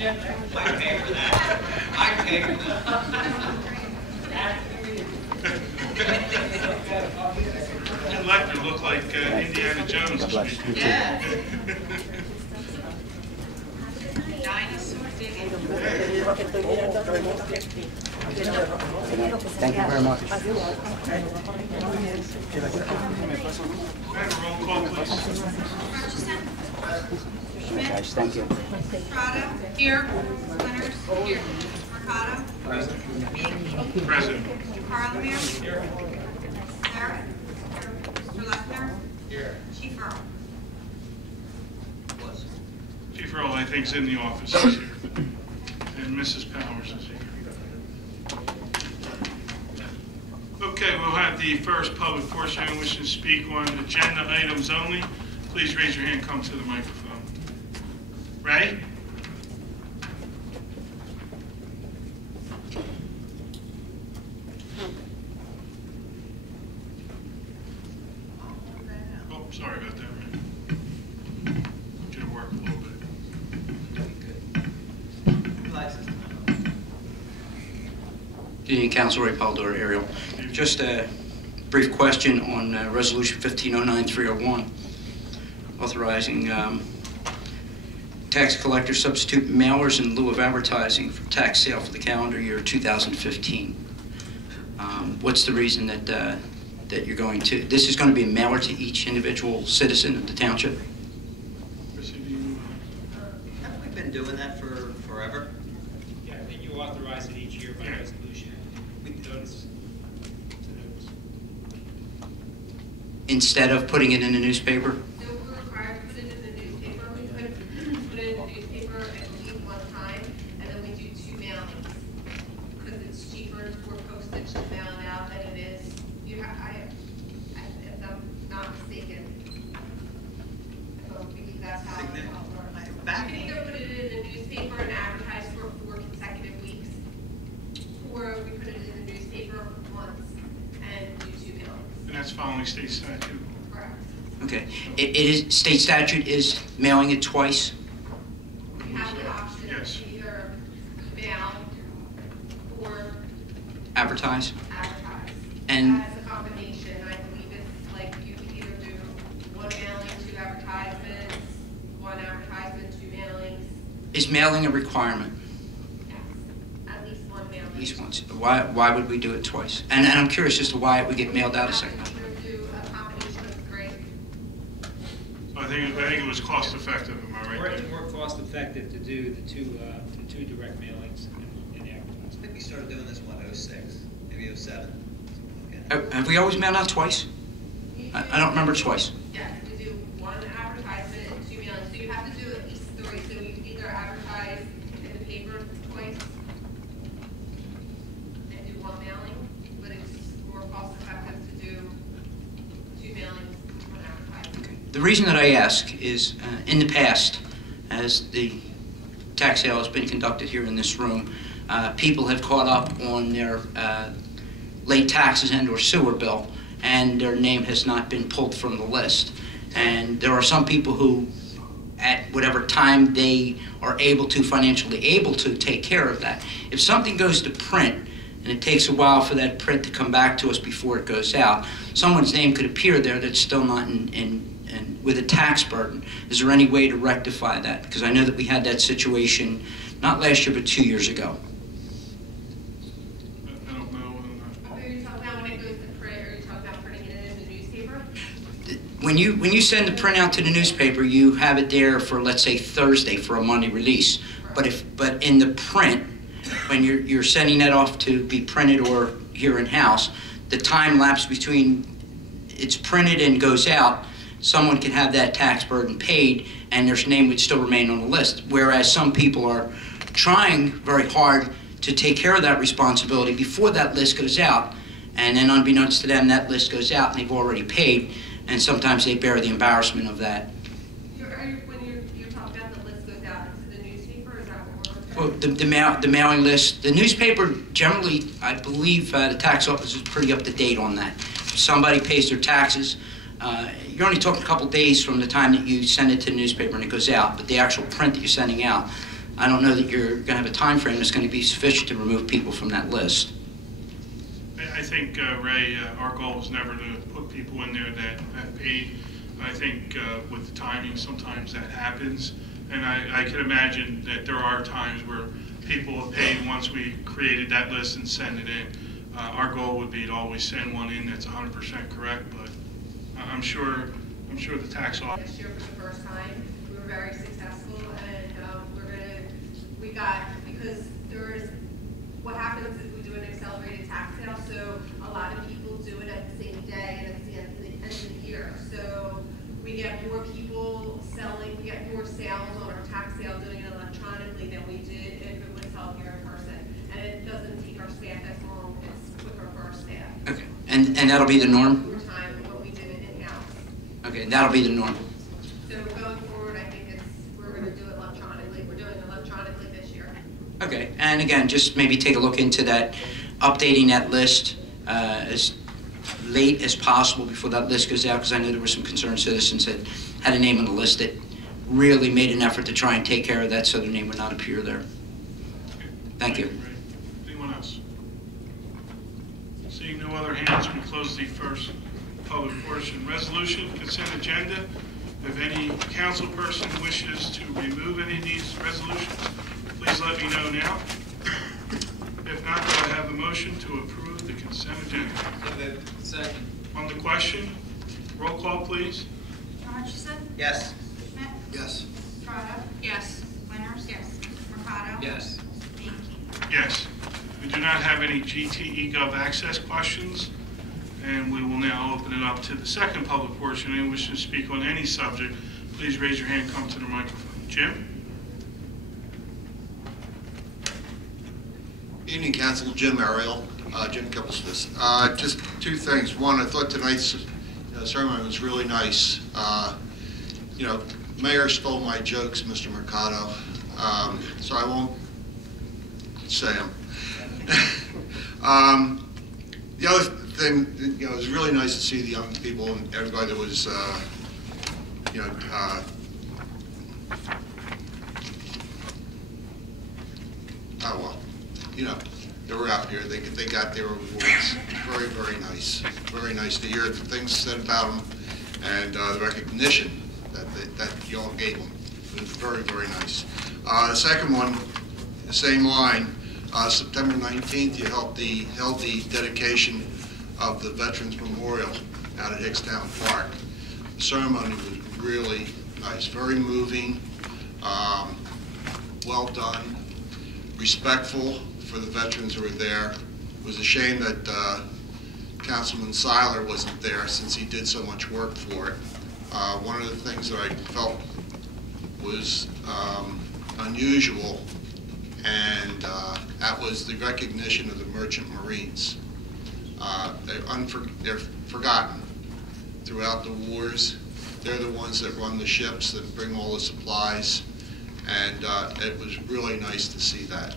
I'd pay for that. I'd pay for that. The elector looked like Indiana Jones. Yeah. Dinosaur digging. Thank you very much. Roll call, please. Guys, thank you. Prado. Here. Leonard. Here. Mercado. Present. Parliament. Here. Barrett. Mr. Lechner. Here. Chief Earl. Chief Earl, I think, is in the office, is here. And Mrs. Powers is here. Okay, we'll have the first public portion wishing to speak on agenda items only. Please raise your hand, come to the microphone. Ray? Oh, sorry about that, Ray. Get to work a little bit. Good evening, Council. Ray Paldor, Ariel. Just a brief question on Resolution 1509-301, authorizing tax collector substitute mailers in lieu of advertising for tax sale for the calendar year 2015. What's the reason that that you're going to? This is going to be a mailer to each individual citizen of the township. Haven't we been doing that for forever? Yeah, I think you authorize it each year by resolution. We notice. Instead of putting it in the newspaper? So we're required to put it in the newspaper. We could put it in the newspaper at least one time, and then we do 2 mailings. Because it's cheaper for postage to mail it out than it is. You have, if I'm not mistaken. I believe that's how it works. You can either put it in the newspaper and advertise for 4 consecutive weeks, or we put it in the newspaper once and do 2 mailings. And that's following state statute. Correct. Okay. It is, state statute is mailing it twice? You have the option Yes. to either mail or Advertise? advertise. And- As a combination, I believe it's like you can either do 1 mailing, 2 advertisements, 1 advertisement, 2 mailings. Is mailing a requirement? Yes, at least 1 mailing. At least once. Why would we do it twice? And I'm curious as to why it would get mailed out a second time. Either do a combination of 3. I think it was cost effective, am I right? It's more cost effective to do the two direct mailings and I advertising. think we started doing this, what, 06, maybe 07? Have we always mailed out twice? I don't remember twice. Yes, we do 1 advertisement and 2 mailings. So you have to do at least 3. So you either advertise in the paper twice and do 1 mailing, but it's more cost effective to do 2 mailings, 1 advertisement. The reason that I ask is, in the past, as the tax sale has been conducted here in this room, people have caught up on their late taxes and or sewer bill, and their name has not been pulled from the list. And there are some people who, at whatever time they are financially able to take care of that. If something goes to print, and it takes a while for that print to come back to us before it goes out, someone's name could appear there that's still not with a tax burden. Is there any way to rectify that? Because I know that we had that situation, not last year, but 2 years ago. I don't know. Are you talking about when it goes to print, or are you talking about printing it in the newspaper? When you send the print out to the newspaper, you have it there for, let's say, Thursday for a Monday release. But in the print, when you're sending that off to be printed or here in house, the time lapse between it's printed and goes out, someone can have that tax burden paid and their name would still remain on the list. Whereas some people are trying very hard to take care of that responsibility before that list goes out, and then unbeknownst to them, that list goes out and they've already paid, and sometimes they bear the embarrassment of that. When you're talking about the list goes out into the newspaper, is that what we're Well, the mailing list, the newspaper generally, I believe the tax office is pretty up to date on that. If somebody pays their taxes, you're only talking a couple days from the time that you send it to the newspaper and it goes out, but the actual print that you're sending out, I don't know that you're going to have a time frame that's going to be sufficient to remove people from that list. I think, Ray, our goal is never to put people in there that have paid. I think with the timing, sometimes that happens. And I can imagine that there are times where people have paid once we created that list and send it in. Our goal would be to always send one in that's 100% correct, but I'm sure the tax office. Last year for the first time, we were very successful, and because what happens is we do an accelerated tax sale, so a lot of people do it at the same day and it's the end of the year. So we get more people selling, we get more sales on our tax sale doing it electronically than we did if it was held here in person. And it doesn't take our staff as long, it's quicker for our staff. Okay, and that'll be the norm? More time when we did it in-house. Okay, that'll be the norm. So going forward, I think we're going to do it electronically. We're doing it electronically this year. Okay, and again, just maybe take a look into that, updating that list as late as possible before that list goes out, because I know there were some concerned citizens that had a name on the list that really made an effort to try and take care of that so their name would not appear there. Thank you. Anyone else? Seeing no other hands, we close the first public portion. Resolution, consent agenda. If any council person wishes to remove any of these resolutions, please let me know now. If not, do I have a motion to approve the consent agenda? Second. On the question, roll call, please. Hutchison? Yes. Schmidt? Yes. Estrada? Yes. Winters? Yes. Mercado? Yes. Banky? Yes. We do not have any GTE Gov access questions, and we will now open it up to the second public portion. Anyone wishing to speak on any subject, please raise your hand, come to the microphone. Jim? Evening, Council. Jim Ariel, Jim Kibblesmith. Just two things. One, I thought tonight's sermon was really nice. Mayor stole my jokes, Mr. Mercado, so I won't say them. The other thing, it was really nice to see the young people and everybody that was, they were out here. They got their awards. Very, very nice. Very nice to hear the things said about them and the recognition that you all gave them. It was very, very nice. The second one, the same line. September 19th, you held the dedication of the Veterans Memorial out at Hickstown Park. The ceremony was really nice, very moving, well done, respectful for the veterans who were there. It was a shame that Councilman Seiler wasn't there since he did so much work for it. One of the things that I felt was unusual, and that was the recognition of the Merchant Marines. They're forgotten throughout the wars. They're the ones that run the ships, that bring all the supplies, and it was really nice to see that.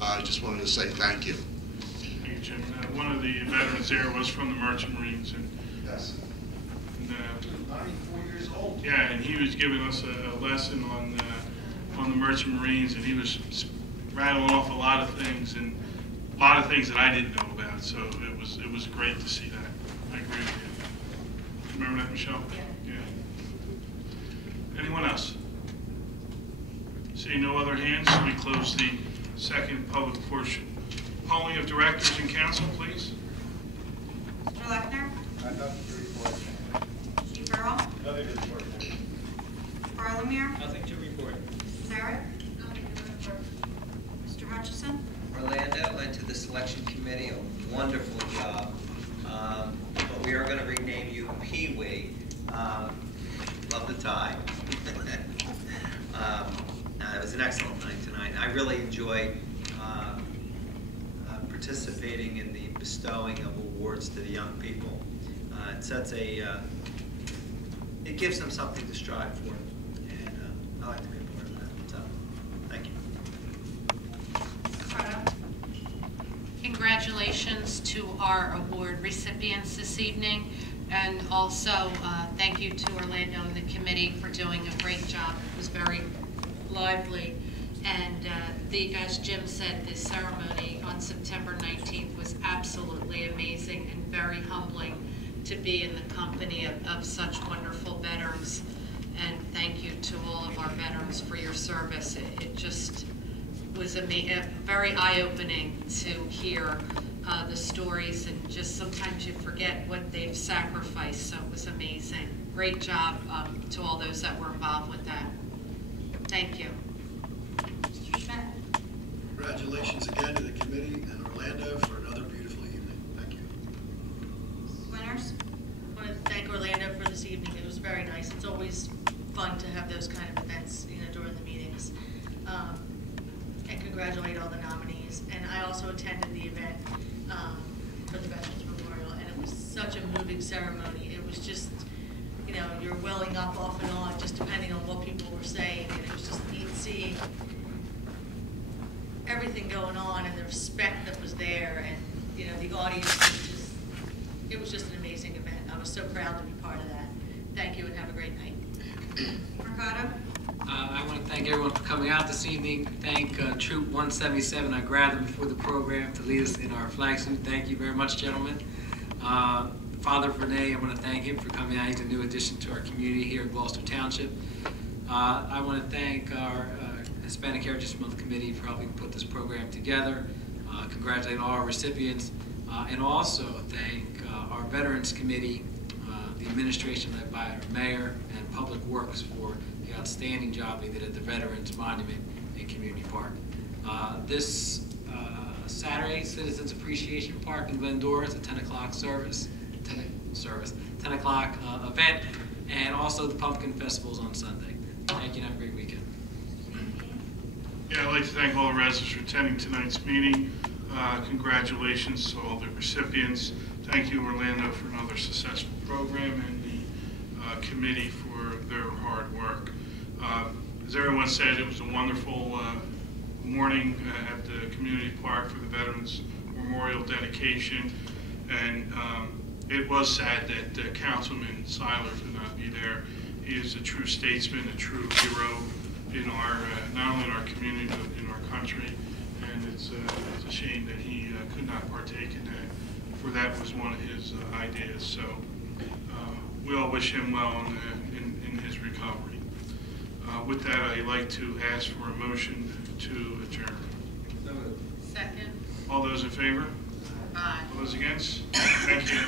I just wanted to say thank you. Thank you, Jim. One of the veterans there was from the Merchant Marines. Yes. 94 years old. Yeah, and he was giving us a lesson on the Merchant Marines, and he was rattling off a lot of things, and a lot of things that I didn't know about. So it was great to see that. I agree with you. Remember that, Michelle? Yeah. Anyone else? Seeing no other hands, we close the second public portion. Polling of directors and council, please. Mr. Lechner? Nothing to report. Chief Earl? Nothing to report. Barlamere? Nothing to report. Sarah? Nothing to report. Mr. Hutchison? Orlando led to the selection committee a wonderful job, but we are going to rename you Pee Wee. Love the tie. It was an excellent night tonight. I really enjoyed participating in the bestowing of awards to the young people. It gives them something to strive for, and I like to be a part of that. So, thank you. Mercado? Congratulations to our award recipients this evening, and also thank you to Orlando and the committee for doing a great job. It was very lively. And as Jim said, the ceremony on September 19th was absolutely amazing and very humbling to be in the company of such wonderful veterans. And thank you to all of our veterans for your service. It just was very eye-opening to hear the stories, and just sometimes you forget what they've sacrificed, so it was amazing. Great job to all those that were involved with that. Thank you. Mr. Schmidt? Congratulations again to the committee and Orlando for another beautiful evening. Thank you. Winters? I want to thank Orlando for this evening. It was very nice. It's always fun to have those kind of events, during the meetings. And congratulate all the nominees. And I also attended the event for the Veterans Memorial, and it was such a moving ceremony. It was just, you're welling up off and on, just depending on what people were saying, and it was just neat seeing everything going on and the respect that was there, and the audience it was just an amazing event. I was so proud to be part of that. Thank you and have a great night. Mercado? I want to thank everyone for coming out this evening. Thank Troop 177. I grabbed them before the program to lead us in our flag salute. Thank you very much, gentlemen. Father Vernay, I want to thank him for coming out. He's a new addition to our community here at Gloucester Township. I want to thank our Hispanic Heritage Month Committee for helping put this program together. Congratulate all our recipients. And also thank our Veterans Committee, the administration led by our mayor, and Public Works for the outstanding job they did at the Veterans Monument in Community Park. This Saturday, Citizens Appreciation Park in Glendora is a 10 o'clock 10 o'clock event, and also the Pumpkin Festival's on Sunday. Thank you and have a great weekend. Yeah, I'd like to thank all the residents for attending tonight's meeting. Congratulations to all the recipients. Thank you, Orlando, for another successful program, and the committee for their hard work. As everyone said, it was a wonderful morning at the community park for the Veterans Memorial dedication, and it was sad that Councilman Seiler could not be there. He is a true statesman, a true hero in our, not only in our community, but in our country, and it's a shame that he could not partake in that, for that was one of his ideas. So we all wish him well in his recovery. With that, I'd like to ask for a motion to adjourn. Second. All those in favor? Aye. All those against? Thank you.